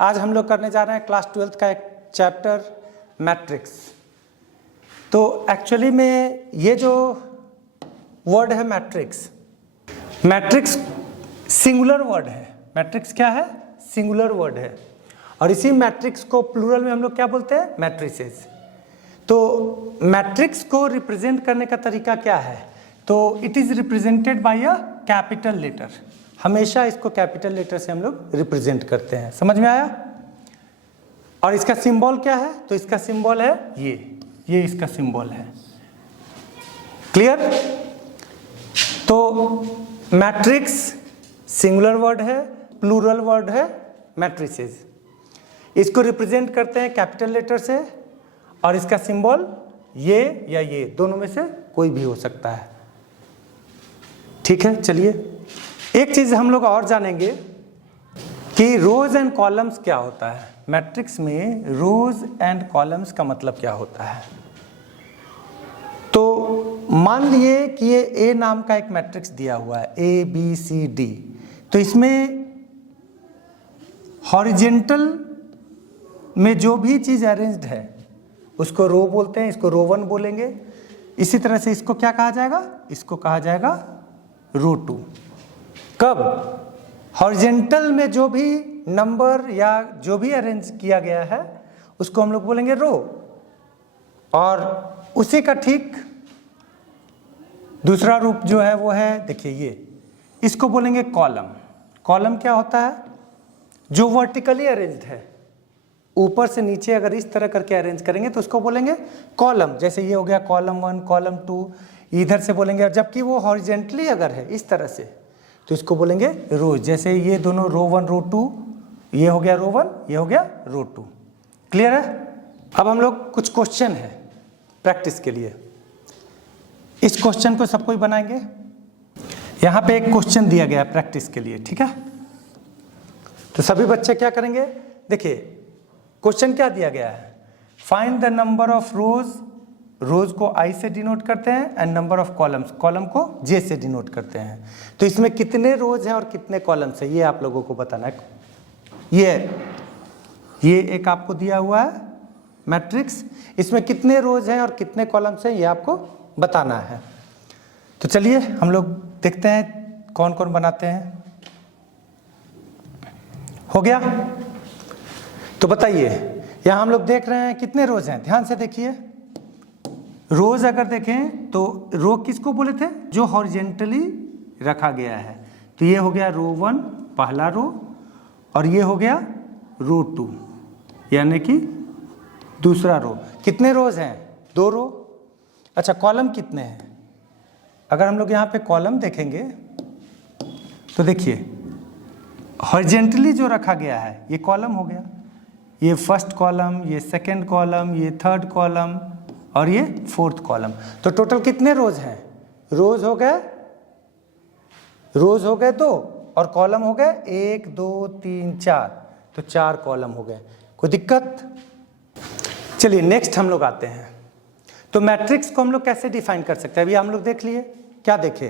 आज हम लोग करने जा रहे हैं क्लास 12th का एक चैप्टर मैट्रिक्स। तो एक्चुअली में ये जो वर्ड है मैट्रिक्स, मैट्रिक्स सिंगुलर वर्ड है। मैट्रिक्स क्या है? सिंगुलर वर्ड है। और इसी मैट्रिक्स को प्लूरल में हम लोग क्या बोलते हैं? मैट्रिसेस। तो मैट्रिक्स को रिप्रेजेंट करने का तरीका क्या है? तो it is represented by a capital letter. हमेशा इसको कैपिटल लेटर से हम लोग रिप्रेजेंट करते हैं। समझ में आया? और इसका सिंबल क्या है? तो इसका सिंबल है ये इसका सिंबल है। क्लियर? तो मैट्रिक्स सिंगुलर वर्ड है, प्लूरल वर्ड है मैट्रिसेस। इसको रिप्रेजेंट करते हैं कैपिटल लेटर से और इसका सिंबल ये या ये दोनों में से कोई भी हो सकता है। ठीक है, चलिए एक चीज हम लोग और जानेंगे कि रोज एंड कॉलम्स क्या होता है। मैट्रिक्स में रोज एंड कॉलम्स का मतलब क्या होता है? तो मान लिए कि ये ए नाम का एक मैट्रिक्स दिया हुआ है, ए बी सी डी। तो इसमें हॉरिजेंटल में जो भी चीज अरेंज्ड है उसको रो बोलते हैं, इसको रो 1 बोलेंगे। इसी तरह से इसको क्या कहा जाएगा? इसको कहा जाएगा रो 2। कब? हॉरिजेंटल में जो भी नंबर या जो भी अरेंज किया गया है उसको हम लोग बोलेंगे रो। और उसी का ठीक दूसरा रूप जो है वो है, देखिए ये, इसको बोलेंगे कॉलम। कॉलम क्या होता है? जो वर्टिकली अरेंज्ड है, ऊपर से नीचे अगर इस तरह करके अरेंज करेंगे तो उसको बोलेंगे कॉलम। जैसे ये हो गया कॉलम 1, कॉलम 2, इधर से बोलेंगे। और जबकि वो हॉरिजेंटली अगर है इस तरह से तो इसको बोलेंगे रोज। जैसे ये दोनों रो 1 रो 2, ये हो गया रो 1, ये हो गया रो 2। क्लियर है? अब हम लोग कुछ क्वेश्चन है प्रैक्टिस के लिए। इस क्वेश्चन को सब कोई बनाएंगे। यहाँ पे एक क्वेश्चन दिया गया है प्रैक्टिस के लिए, ठीक है? तो सभी बच्चे क्या करेंगे? देखिए क्वेश्चन क्या दिया गया है, find the number of rows. Rows को आई से डिनोट करते हैं and number of columns, column को जे से डिनोट करते हैं। तो इसमें कितने रोज हैं और कितने कॉलम्स हैं ये आप लोगों को बताना है। ये एक आपको दिया हुआ है मैट्रिक्स, इसमें कितने रोज हैं और कितने कॉलम्स हैं ये आपको बताना है। तो चलिए हम लोग देखते हैं कौन कौन बनाते हैं। हो गया? तो बताइए, यहां हम लोग देख रहे हैं कितने रोज हैं। ध्यान से देखिए, रोज अगर देखें तो रो किसको बोले थे? जो हॉरिजेंटली रखा गया है। तो ये हो गया रो 1 पहला रो, और ये हो गया रो 2 यानी कि दूसरा रो। कितने रोज हैं? 2 रो। अच्छा, कॉलम कितने हैं? अगर हम लोग यहाँ पे कॉलम देखेंगे तो देखिए हॉरिजेंटली जो रखा गया है ये कॉलम हो गया। ये फर्स्ट कॉलम, ये सेकंड कॉलम, ये थर्ड कॉलम और ये फोर्थ कॉलम। तो टोटल कितने रोज हैं? रोज हो गए 2 और कॉलम हो गए 1 2 3 4। तो 4 कॉलम हो गए। कोई दिक्कत? चलिए नेक्स्ट हम लोग आते हैं। तो मैट्रिक्स को हम लोग कैसे डिफाइन कर सकते हैं? अभी हम लोग देख लिए, क्या देखे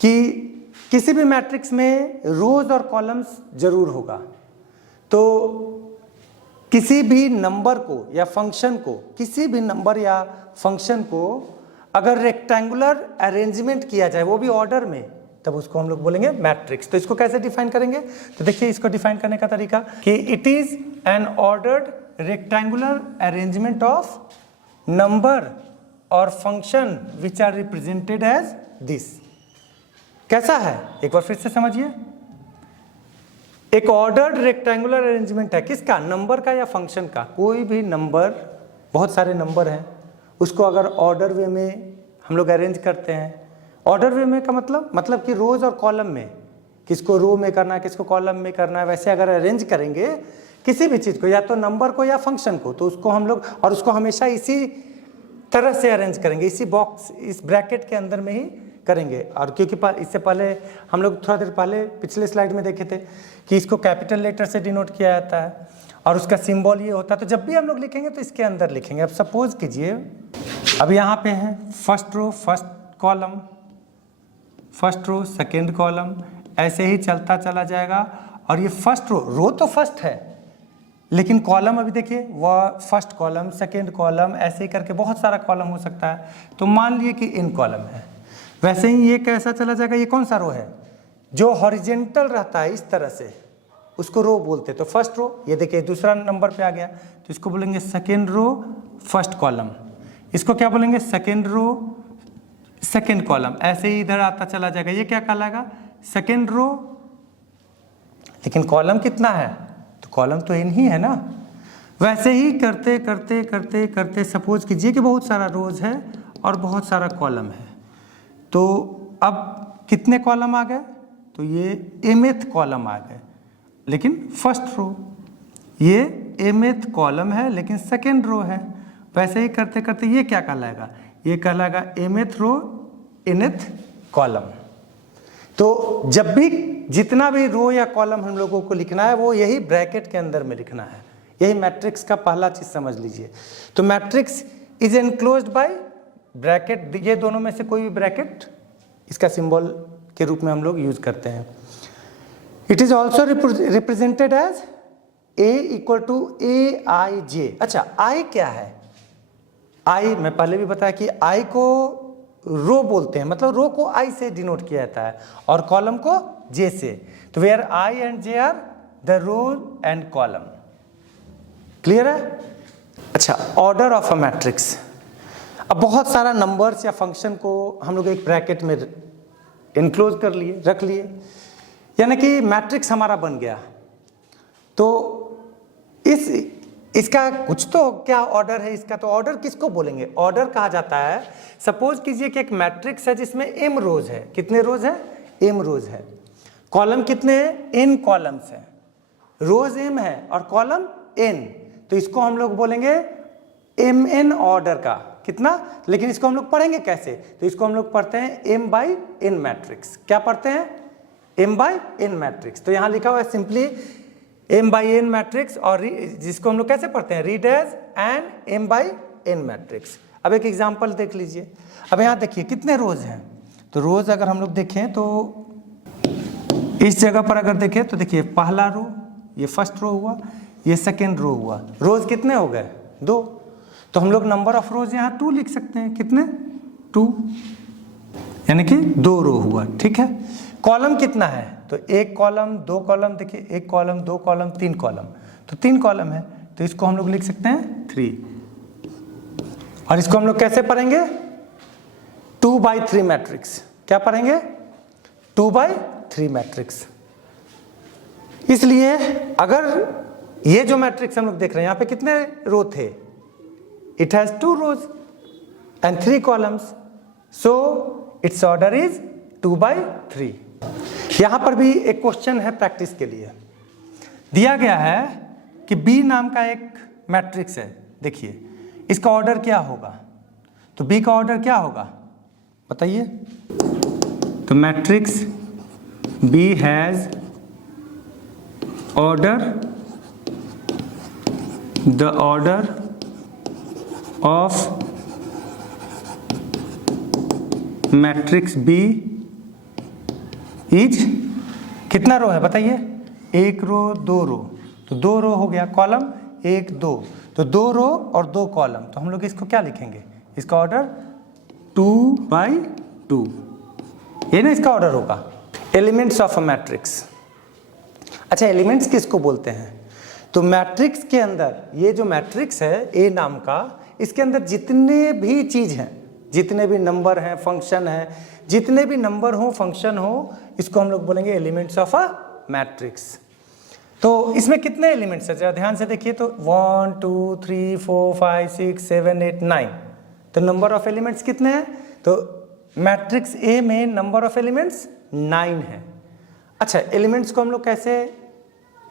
कि किसी भी मैट्रिक्स में रोज और कॉलम्स जरूर होगा। तो किसी भी नंबर को या फंक्शन को, किसी भी नंबर या फंक्शन को अगर रेक्टेंगुलर अरेंजमेंट किया जाए वो भी ऑर्डर में, तब उसको हम लोग बोलेंगे मैट्रिक्स। तो इसको कैसे डिफाइन करेंगे? तो देखिए इसको डिफाइन करने का तरीका कि it is an ordered rectangular arrangement of number और function which are represented as this. कैसा है? एक बार फिर से समझिए। एक ऑर्डर्ड रेक्टेंगुलर अरेंजमेंट है किसका? नंबर का या फंक्शन का। कोई भी नंबर, बहुत सारे नंबर हैं, उसको अगर ऑर्डर वे में हम लोग अरेंज करते हैं। ऑर्डर वे में का मतलब कि रोज और कॉलम में, किसको रो में करना है किसको कॉलम में करना है, वैसे अगर अरेंज करेंगे किसी भी चीज को, या तो नंबर को या फंक्शन को, तो उसको हम लोग, और उसको हमेशा इसी तरह से अरेंज करेंगे, इसी बॉक्स, इस ब्रैकेट के अंदर में ही करेंगे। और क्योंकि इससे पहले हम लोग थोड़ा देर पहले पिछले स्लाइड में देखे थे कि इसको कैपिटल लेटर से डिनोट किया जाता है और उसका सिंबल ये होता है। तो जब भी हम लोग लिखेंगे तो इसके अंदर लिखेंगे। अब सपोज कीजिए, अब यहाँ पे है first row first column, first row second column, ऐसे ही चलता चला जाएगा। और ये फर्स्ट रो तो फर्स्ट है, लेकिन कॉलम अभी देखिए वह फर्स्ट कॉलम, सेकेंड कॉलम, ऐसे ही करके बहुत सारा कॉलम हो सकता है। तो मान लिए कि इन कॉलम है, वैसे ही ये कैसा चला जाएगा, ये कौन सा रो है, जो हॉरिजेंटल रहता है इस तरह से, उसको रो बोलते हैं। तो फर्स्ट रो, ये देखिए दूसरा नंबर पे आ गया, तो इसको बोलेंगे सेकेंड रो फर्स्ट कॉलम, इसको क्या बोलेंगे सेकेंड रो सेकेंड कॉलम, ऐसे ही इधर आता चला जाएगा, ये क्या कहलाएगा सेकेंड रो। लेकिन कॉलम कितना है, तो कॉलम तो इन ही है ना। वैसे ही करते करते करते करते सपोज कीजिए कि बहुत सारा रोज है और बहुत सारा कॉलम है, तो अब कितने कॉलम आ गए, तो ये mth कॉलम आ गए, लेकिन फर्स्ट रो, ये mth कॉलम है लेकिन सेकेंड रो है। वैसे ही करते करते ये क्या कहलाएगा, ये कहलाएगा mth रो nth कॉलम। तो जब भी जितना भी रो या कॉलम हम लोगों को लिखना है वो यही ब्रैकेट के अंदर में लिखना है, यही मैट्रिक्स का पहला चीज समझ लीजिए। तो matrix is enclosed bye bracket, ये दोनों में से कोई भी ब्रैकेट इसका सिंबल के रूप में हम लोग यूज करते हैं। It is also represented as A equal to AIJ। अच्छा, I क्या है, I मैं पहले भी बताया कि I को रो बोलते हैं, मतलब रो को I से डिनोट किया जाता है और कॉलम को J से। तो where I and J are the row and column. Clear है? अच्छा, ऑर्डर ऑफ अ मैट्रिक्स। अब बहुत सारा नंबर्स या फंक्शन को हम लोग एक ब्रैकेट में इनक्लोज कर लिए, रख लिए, यानी कि मैट्रिक्स हमारा बन गया। तो इसका कुछ तो क्या ऑर्डर है इसका, तो ऑर्डर किसको बोलेंगे, ऑर्डर कहा जाता है। सपोज कीजिए कि एक मैट्रिक्स है जिसमें m रोज है, कितने रोज है, m रोज है, कॉलम कितने हैं, n कॉलम्स है, रोज m है और कॉलम n, तो इसको हम लोग बोलेंगे mn ऑर्डर का, कितना, लेकिन इसको हम लोग पढ़ेंगे कैसे, तो इसको हम लोग पढ़ते हैं m बाई n मैट्रिक्स। क्या पढ़ते हैं, m बाई n मैट्रिक्स। तो यहां लिखा हुआ है simply m by n matrix, और जिसको हम लोग कैसे पढ़ते हैं, read as an m by n matrix. अब एक एग्जांपल देख लीजिए। अब यहाँ देखिए कितने रोज हैं, तो रोज अगर हम लोग देखें तो इस जगह पर अगर देखें तो देखिए पहला रो, ये फर्स्ट रो हुआ, ये सेकेंड रो हुआ, रोज कितने हो गए, 2। तो हम लोग नंबर ऑफ रोज यहाँ 2 लिख सकते हैं, कितने, 2, यानी कि 2 रो हुआ। ठीक है, कॉलम कितना है, तो 1 कॉलम 2 कॉलम, देखिए 1 कॉलम 2 कॉलम 3 कॉलम, तो 3 कॉलम है, तो इसको हम लोग लिख सकते हैं 3। और इसको हम लोग कैसे पढ़ेंगे, 2 बाई 3 मैट्रिक्स। क्या पढ़ेंगे, 2 बाई 3 मैट्रिक्स। इसलिए अगर ये जो मैट्रिक्स हम लोग देख रहे हैं यहाँ पे कितने रो थे, it has 2 rows and 3 columns, so it's order is 2 by 3। यहां पर भी एक क्वेश्चन है प्रैक्टिस के लिए, दिया गया है कि B नाम का एक मैट्रिक्स है, देखिए इसका ऑर्डर क्या होगा, तो B का ऑर्डर क्या होगा बताइए। तो matrix B has order, the order of matrix B is, कितना रो है बताइए, 1 रो 2 रो, तो 2 रो हो गया, कॉलम 1 2, तो 2 रो और 2 कॉलम, तो हम लोग इसको क्या लिखेंगे, इसका ऑर्डर 2 बाई 2, ये ना इसका ऑर्डर होगा। Elements of a matrix. अच्छा, एलिमेंट्स किसको बोलते हैं, तो मैट्रिक्स के अंदर ये जो मैट्रिक्स है A नाम का, इसके अंदर जितने भी चीज हैं, जितने भी नंबर हैं, फंक्शन है, जितने भी नंबर हो, फंक्शन हो, इसको हम लोग बोलेंगे एलिमेंट्स ऑफ अ मैट्रिक्स। तो इसमें कितने एलिमेंट्स हैं, जरा ध्यान से देखिए, तो 1 2 3 4 5 6 7 8 9, तो नंबर ऑफ एलिमेंट्स कितने हैं, तो मैट्रिक्स ए में नंबर ऑफ एलिमेंट्स 9 है। अच्छा, एलिमेंट्स को हम लोग कैसे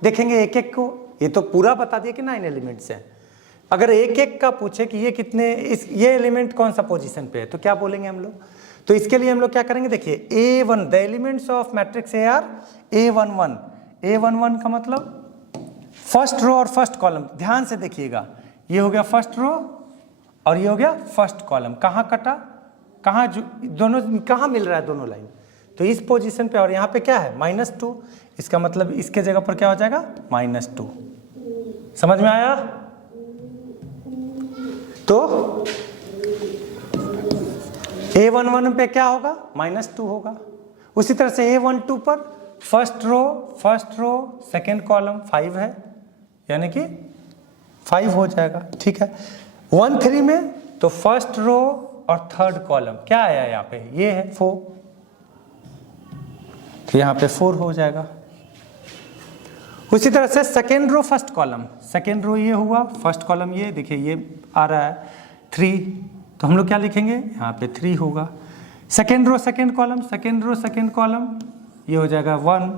देखेंगे, एक एक को, ये तो पूरा बता दिया कि 9 एलिमेंट्स हैं, अगर एक एक का पूछे कि ये कितने, ये एलिमेंट कौन सा पोजीशन पे है, तो क्या बोलेंगे हम लोग, तो इसके लिए हम लोग क्या करेंगे, देखिए A1, the elements of matrix A R A11, A11 का मतलब फर्स्ट रो और फर्स्ट कॉलम। ध्यान से देखिएगा, ये हो गया फर्स्ट रो और ये हो गया फर्स्ट कॉलम, कहाँ कटा, कहाँ दोनों कहाँ मिल रहा है, दोनों लाइन, तो इस पोजीशन पे, और यहाँ पे क्या है -2, इसका मतलब इसके जगह पर क्या हो जाएगा -2। समझ में आया? तो A11 पे क्या होगा? -2 होगा। उसी तरह से A12 पर फर्स्ट रो सेकेंड कॉलम 5 है, यानी कि 5 हो जाएगा। ठीक है। 13 में तो फर्स्ट रो और थर्ड कॉलम क्या आया यहाँ पे? ये है 4, तो यहाँ पे 4 हो जाएगा। उसी तरह से second row first column, second row ये हुआ, फर्स्ट कॉलम ये देखिए ये आ रहा है 3, तो हम लोग क्या लिखेंगे? यहाँ पे 3 होगा। Second row second column, second row second column ये हो जाएगा 1,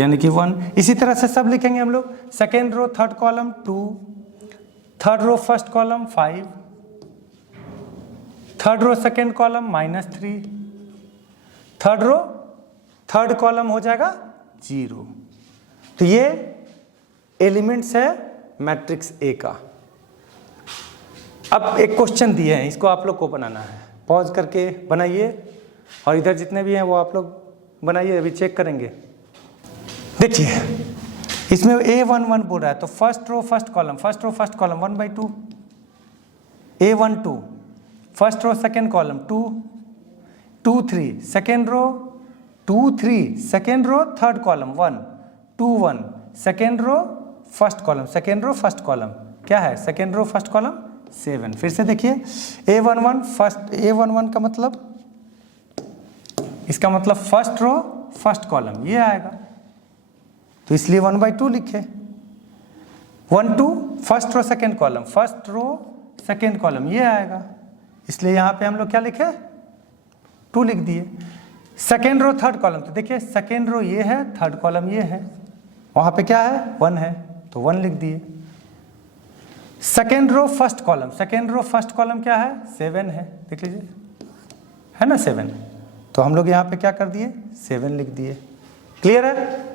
यानी कि 1। इसी तरह से सब लिखेंगे हम लोग। Second row third column 2, third row first column 5, third row second column -3, third row third column हो जाएगा 0। तो ये एलिमेंट्स है मैट्रिक्स ए का। अब एक क्वेश्चन दिए हैं, इसको आप लोग को बनाना है। पॉज करके बनाइए और इधर जितने भी हैं वो आप लोग बनाइए, अभी चेक करेंगे। देखिए इसमें A11 बोल रहा है, तो first row first column 1/2, A12 first row second column 2, 2 3 second row 2 3 second row third column 1, 2 1 second row first column, second row first column क्या है? Second row first column 7। फिर से देखिए A11 फर्स्ट, A11 का मतलब, इसका मतलब फर्स्ट रो फर्स्ट कॉलम ये आएगा, तो इसलिए 1/2 लिखे। 1 2 first row second column, first row second column ये आएगा, इसलिए यहाँ पे हम लोग क्या लिखे? 2 लिख दिए। सेकेंड रो थर्ड कॉलम, तो देखिए सेकेंड रो ये है, थर्ड कॉलम ये है, वहाँ पे क्या है? 1 है, तो 1 लिख दिए। Second row first column, second row first column क्या है? 7 है, देख लीजिए है ना 7, तो हम लोग यहाँ पे क्या कर दिए? 7 लिख दिए। क्लियर है?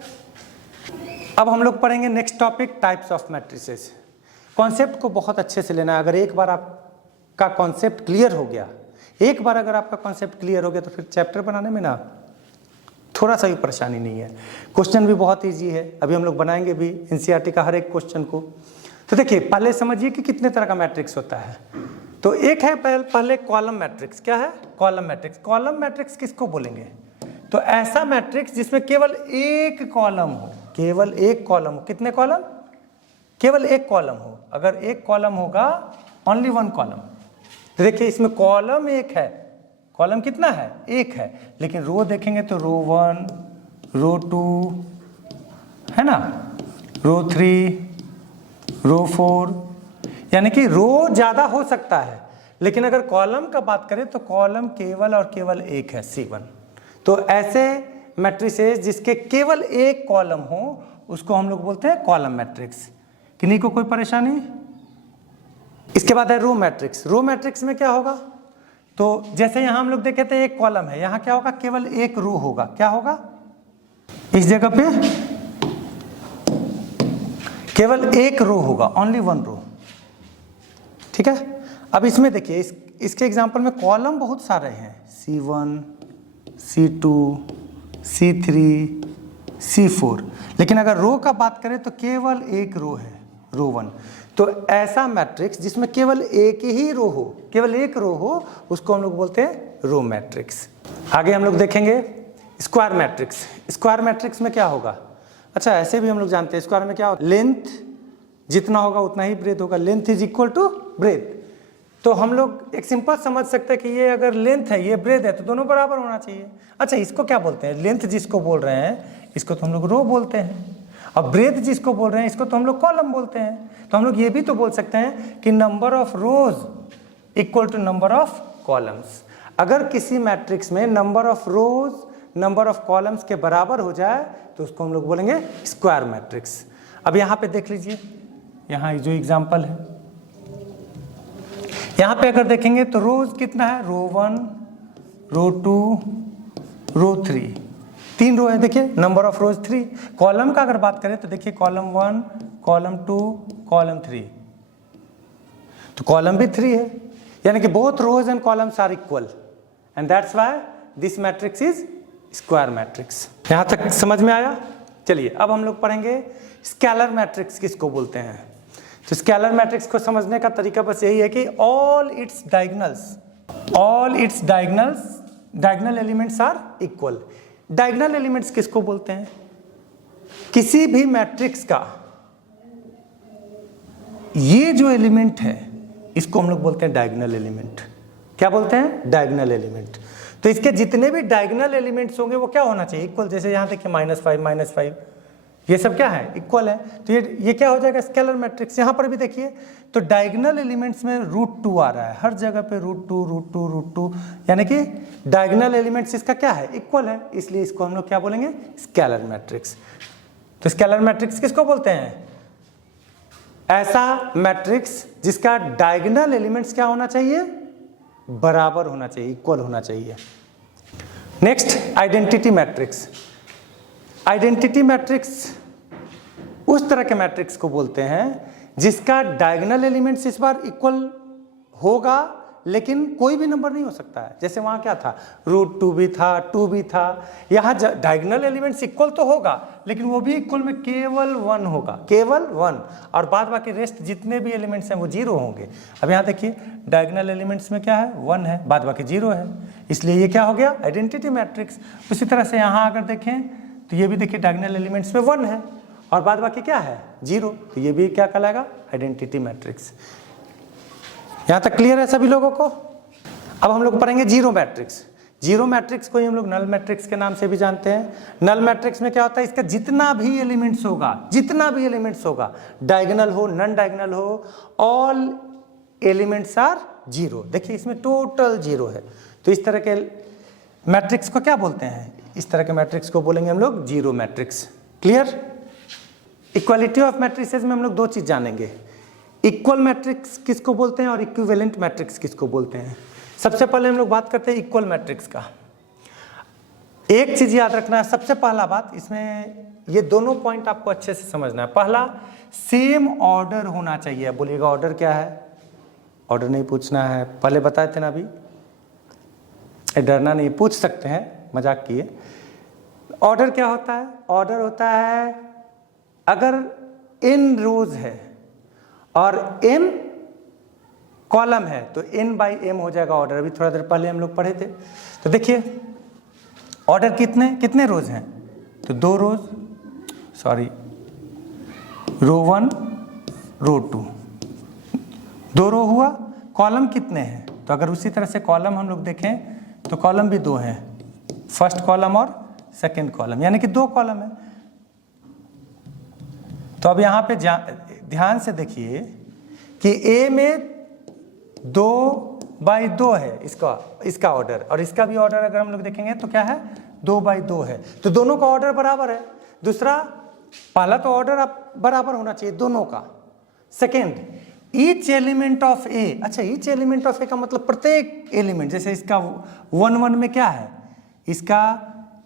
अब हम लोग पढ़ेंगे next topic, types of matrices. Concept को बहुत अच्छे से लेना है। अगर एक बार आपका कॉन्सेप्ट क्लियर हो गया, एक बार अगर आपका कॉन्सेप्ट क्लियर हो गया तो फिर चैप्टर बनाने में ना थोड़ा सा भी परेशानी नहीं है। क्वेश्चन भी बहुत ईजी है, अभी हम लोग बनाएंगे भी एनसीईआरटी का हर एक क्वेश्चन को। तो देखिए पहले समझिए कि कितने तरह का मैट्रिक्स होता है। तो एक है पहले कॉलम मैट्रिक्स। क्या है? Column matrix. कॉलम मैट्रिक्स किसको बोलेंगे? तो ऐसा मैट्रिक्स जिसमें केवल एक कॉलम हो, केवल एक कॉलम हो। कितने कॉलम? केवल एक कॉलम हो। अगर एक कॉलम होगा, ओनली 1 कॉलम, तो देखिए इसमें कॉलम एक है। कॉलम कितना है? एक है, लेकिन रो देखेंगे तो रो 1, रो 2 है ना, रो 3, रो 4, यानी कि रो ज्यादा हो सकता है, लेकिन अगर कॉलम का बात करें तो कॉलम केवल और केवल एक है, C1। तो ऐसे मैट्रिसेस जिसके केवल एक कॉलम हो उसको हम लोग बोलते हैं कॉलम मैट्रिक्स। किन्हीं को कोई परेशानी? इसके बाद है रो मैट्रिक्स। रो मैट्रिक्स में क्या होगा? तो जैसे यहां हम लोग देखे थे एक कॉलम है, यहां क्या होगा? केवल एक रो होगा। क्या होगा? इस जगह पे केवल एक रो होगा, ओनली 1 रो। ठीक है। अब इसमें देखिए इसके एग्जांपल में कॉलम बहुत सारे हैं, C1, C2, C3, C4, लेकिन अगर रो का बात करें तो केवल एक रो है, रो 1। तो ऐसा मैट्रिक्स जिसमें केवल एक ही रो हो, केवल एक रो हो, उसको हम लोग बोलते हैं रो मैट्रिक्स। आगे हम लोग देखेंगे स्क्वायर मैट्रिक्स। स्क्वायर मैट्रिक्स में क्या होगा? अच्छा ऐसे भी हम लोग जानते हैं स्क्वायर में क्या होगा? लेंथ जितना होगा उतना ही ब्रेथ होगा। Length is equal to breadth. तो हम लोग एक सिंपल समझ सकते हैं कि ये अगर लेंथ है, ये ब्रेथ है, तो दोनों बराबर होना चाहिए। अच्छा इसको क्या बोलते हैं? लेंथ जिसको बोल रहे हैं इसको तो हम लोग रो बोलते हैं, और ब्रेथ जिसको बोल रहे हैं इसको तो हम लोग कॉलम बोलते हैं। तो हम लोग ये भी तो बोल सकते हैं कि number of rows equal to number of columns. अगर किसी मैट्रिक्स में number of rows number of columns के बराबर हो जाए तो उसको हम लोग बोलेंगे स्क्वायर मैट्रिक्स। अब यहाँ पे देख लीजिए, यहाँ जो एग्जाम्पल है, यहाँ पे अगर देखेंगे तो रोज कितना है? रो 1, रो 2, रो 3, 3 रो है। देखिए नंबर ऑफ रोज 3। कॉलम का अगर बात करें तो देखिए कॉलम 1, कॉलम 2, कॉलम 3, तो कॉलम भी 3 है, यानी कि both rows and columns are equal, and that's why this matrix is square matrix. यहाँ तक समझ में आया? चलिए अब हम लोग पढ़ेंगे स्केलर मैट्रिक्स किसको बोलते हैं। तो स्केलर मैट्रिक्स को समझने का तरीका बस यही है कि all its diagonal elements are equal. Diagonal elements किसको बोलते हैं? किसी भी मैट्रिक्स का ये जो एलिमेंट है इसको हम लोग बोलते हैं डायगोनल एलिमेंट। क्या बोलते हैं? Diagonal element. तो इसके जितने भी डायगोनल एलिमेंट्स होंगे वो क्या होना चाहिए? इक्वल। जैसे यहां देखिए -5 ये सब क्या है? इक्वल है। तो ये क्या हो जाएगा? Scalar matrix. यहां पर भी देखिए तो डायगोनल एलिमेंट्स में √2 आ रहा है, हर जगह पे √2 यानी कि डायगोनल एलिमेंट्स इसका क्या है? इक्वल है, इसलिए इसको हम लोग क्या बोलेंगे? Scalar matrix. तो स्केलर मैट्रिक्स किसको बोलते हैं? ऐसा मैट्रिक्स जिसका डायगोनल एलिमेंट्स क्या होना चाहिए? बराबर होना चाहिए, इक्वल होना चाहिए। Next identity matrix. Identity matrix उस तरह के मैट्रिक्स को बोलते हैं जिसका डायगोनल एलिमेंट्स इस बार इक्वल होगा लेकिन कोई भी नंबर नहीं हो सकता है। जैसे वहां क्या था? √2 भी था, 2 भी था। यहां डायगोनल एलिमेंट्स इक्वल तो होगा लेकिन वो भी इक्वल में केवल 1 होगा, केवल 1, और बाद बाकी रेस्ट जितने भी एलिमेंट्स हैं वो 0 होंगे। अब यहां देखिए डायगोनल एलिमेंट्स में क्या है? 1 है, बाद बाकी 0 है, इसलिए ये क्या हो गया? Identity matrix. उसी तरह से यहां अगर देखें तो ये भी देखिए डायगोनल एलिमेंट्स में 1 है और बाद बाकी क्या है? 0, तो ये भी क्या कहलाएगा? Identity matrix. यहां तक क्लियर है सभी लोगों को? अब हम लोग पढ़ेंगे जीरो मैट्रिक्स। जीरो मैट्रिक्स को ही हम लोग नल मैट्रिक्स के नाम से भी जानते हैं। नल मैट्रिक्स में क्या होता है? इसका जितना भी एलिमेंट्स होगा, डायगोनल हो, नॉन डायगोनल हो, ऑल एलिमेंट्स आर 0। देखिए इसमें टोटल 0 है। तो इस तरह के मैट्रिक्स को क्या बोलते हैं? इस तरह के मैट्रिक्स को बोलेंगे हम लोग zero matrix. Clear? Equality of matrices में हम लोग 2 चीज जानेंगे। इक्वल मैट्रिक्स किसको बोलते हैं और इक्विवेलेंट मैट्रिक्स किसको बोलते हैं। सबसे पहले हम लोग बात करते हैं इक्वल मैट्रिक्स का। एक चीज याद रखना है, सबसे पहला बात इसमें, ये दोनों पॉइंट आपको अच्छे से समझना है। पहला, सेम ऑर्डर होना चाहिए। बोलिएगा ऑर्डर क्या है? ऑर्डर नहीं पूछना है, पहले बताए थे ना, अभी डरना नहीं, पूछ सकते हैं, मजाक किए। ऑर्डर क्या होता है? ऑर्डर होता है अगर n रोज है और m कॉलम है तो n/m हो जाएगा ऑर्डर। अभी थोड़ा देर पहले हम लोग पढ़े थे। तो देखिए ऑर्डर कितने रोज हैं? तो 2 रोज, सॉरी, रो 1 रो 2, 2 रो हुआ। कॉलम कितने हैं? तो अगर उसी तरह से कॉलम हम लोग देखें तो कॉलम भी 2 हैं, फर्स्ट कॉलम और सेकंड कॉलम, यानी कि 2 कॉलम है। तो अब यहां पे ध्यान से देखिए कि ए में 2/2 है इसका ऑर्डर, और इसका भी ऑर्डर अगर हम लोग देखेंगे तो क्या है? 2/2 है। तो दोनों का ऑर्डर बराबर है। दूसरा, पहला तो ऑर्डर बराबर होना चाहिए दोनों का। सेकेंड, ईच एलिमेंट ऑफ ए। अच्छा, ईच एलिमेंट ऑफ ए का मतलब प्रत्येक एलिमेंट, जैसे इसका 1 में क्या है? इसका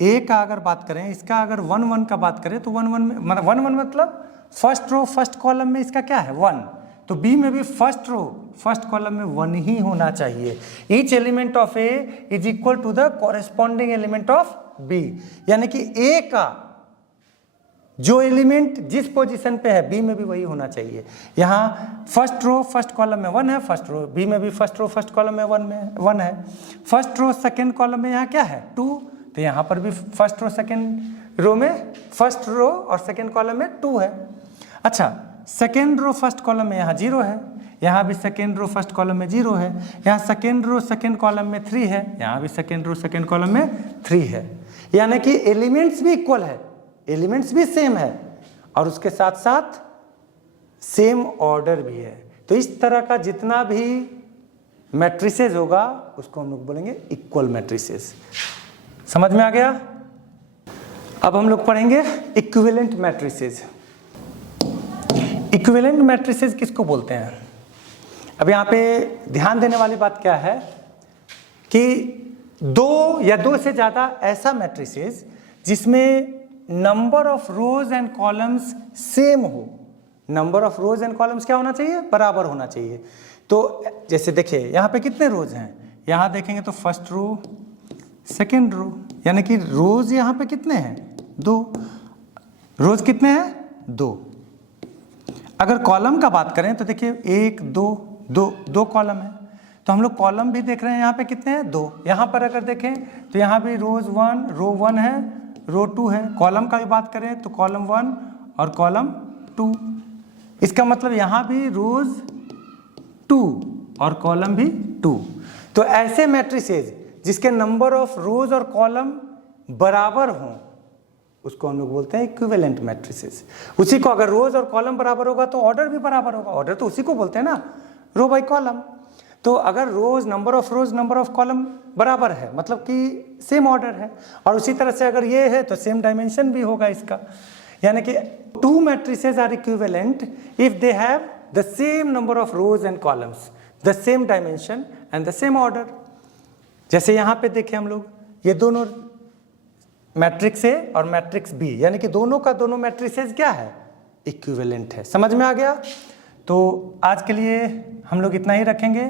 ए का अगर बात करें, इसका अगर 1 का बात करें तो 1 में मतलब 1 मतलब फर्स्ट रो फर्स्ट कॉलम में इसका क्या है? 1। तो बी में भी फर्स्ट रो फर्स्ट कॉलम में 1 ही होना चाहिए। Each element of A is equal to the corresponding element of B, यानी कि ए का जो एलिमेंट जिस पोजीशन पे है बी में भी वही होना चाहिए। यहाँ फर्स्ट रो फर्स्ट कॉलम में 1 है, फर्स्ट रो बी में भी फर्स्ट रो फर्स्ट कॉलम में 1 है। फर्स्ट रो सेकेंड कॉलम में यहाँ क्या है? 2। तो यहाँ पर भी फर्स्ट रो सेकेंड रो में, फर्स्ट रो और सेकेंड कॉलम में 2 है। अच्छा, सेकेंड रो फर्स्ट कॉलम में यहाँ 0 है, यहाँ भी सेकेंड रो फर्स्ट कॉलम में 0 है। यहाँ सेकेंड रो सेकेंड कॉलम में 3 है, यहाँ भी सेकेंड रो सेकेंड कॉलम में 3 है। यानी कि एलिमेंट्स भी इक्वल है, एलिमेंट्स भी सेम है और उसके साथ साथ सेम ऑर्डर भी है। तो इस तरह का जितना भी मैट्रिसेस होगा उसको हम लोग बोलेंगे इक्वल मैट्रिसेस। समझ में आ गया? अब हम लोग पढ़ेंगे इक्विवेलेंट मैट्रिसेस। इक्विवेलेंट मैट्रिसेस किसको बोलते हैं? अब यहाँ पे ध्यान देने वाली बात क्या है कि 2 या 2 से ज्यादा ऐसा मैट्रिसेस जिसमें number of rows and columns same हो। Number of rows and columns क्या होना चाहिए? बराबर होना चाहिए। तो जैसे देखिए यहाँ पे कितने रोज हैं? यहाँ देखेंगे तो फर्स्ट रो सेकेंड रो, यानी कि रोज यहाँ पे कितने हैं? 2। रोज कितने हैं? 2। अगर कॉलम का बात करें तो देखिए 1 2 2 कॉलम है, तो हम लोग कॉलम भी देख रहे हैं यहाँ पे कितने हैं? 2। यहाँ पर अगर देखें तो यहाँ भी रोज 1 रो 1 है, रो 2 है। कॉलम का भी बात करें तो कॉलम 1 और कॉलम 2। इसका मतलब यहाँ भी रोज 2 और कॉलम भी 2। तो ऐसे मैट्रिसेज जिसके नंबर ऑफ रोज और कॉलम बराबर हों उसको हम लोग बोलते हैं इक्विवेलेंट मैट्रिसेस। उसी को अगर रोज और कॉलम बराबर होगा तो ऑर्डर भी बराबर होगा। ऑर्डर तो उसी को बोलते हैं ना, रो बाई कॉलम। तो अगर रोज नंबर ऑफ कॉलम बराबर है मतलब कि सेम ऑर्डर है, और उसी तरह से अगर ये है तो सेम डायमेंशन भी होगा इसका। यानी कि 2 matrices are equivalent if they have the same number of rows and columns, the same dimension and the same order. जैसे यहाँ पे देखें हम लोग, ये दोनों मैट्रिक्स ए और मैट्रिक्स बी, यानी कि दोनों का दोनों मैट्रिसेस क्या है? इक्विवेलेंट है। समझ में आ गया? तो आज के लिए हम लोग इतना ही रखेंगे।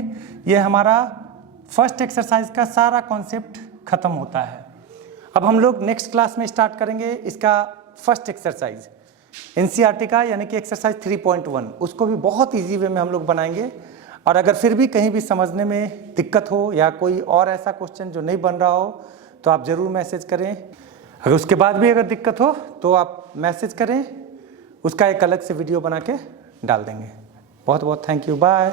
ये हमारा फर्स्ट एक्सरसाइज का सारा कॉन्सेप्ट खत्म होता है। अब हम लोग नेक्स्ट क्लास में स्टार्ट करेंगे इसका फर्स्ट एक्सरसाइज एनसीईआरटी का, यानी कि एक्सरसाइज 3.1। उसको भी बहुत ईजी वे में हम लोग बनाएंगे। और अगर फिर भी कहीं भी समझने में दिक्कत हो या कोई और ऐसा क्वेश्चन जो नहीं बन रहा हो तो आप ज़रूर मैसेज करें। अगर उसके बाद भी अगर दिक्कत हो तो आप मैसेज करें, उसका एक अलग से वीडियो बना के डाल देंगे। बहुत बहुत थैंक यू, बाय।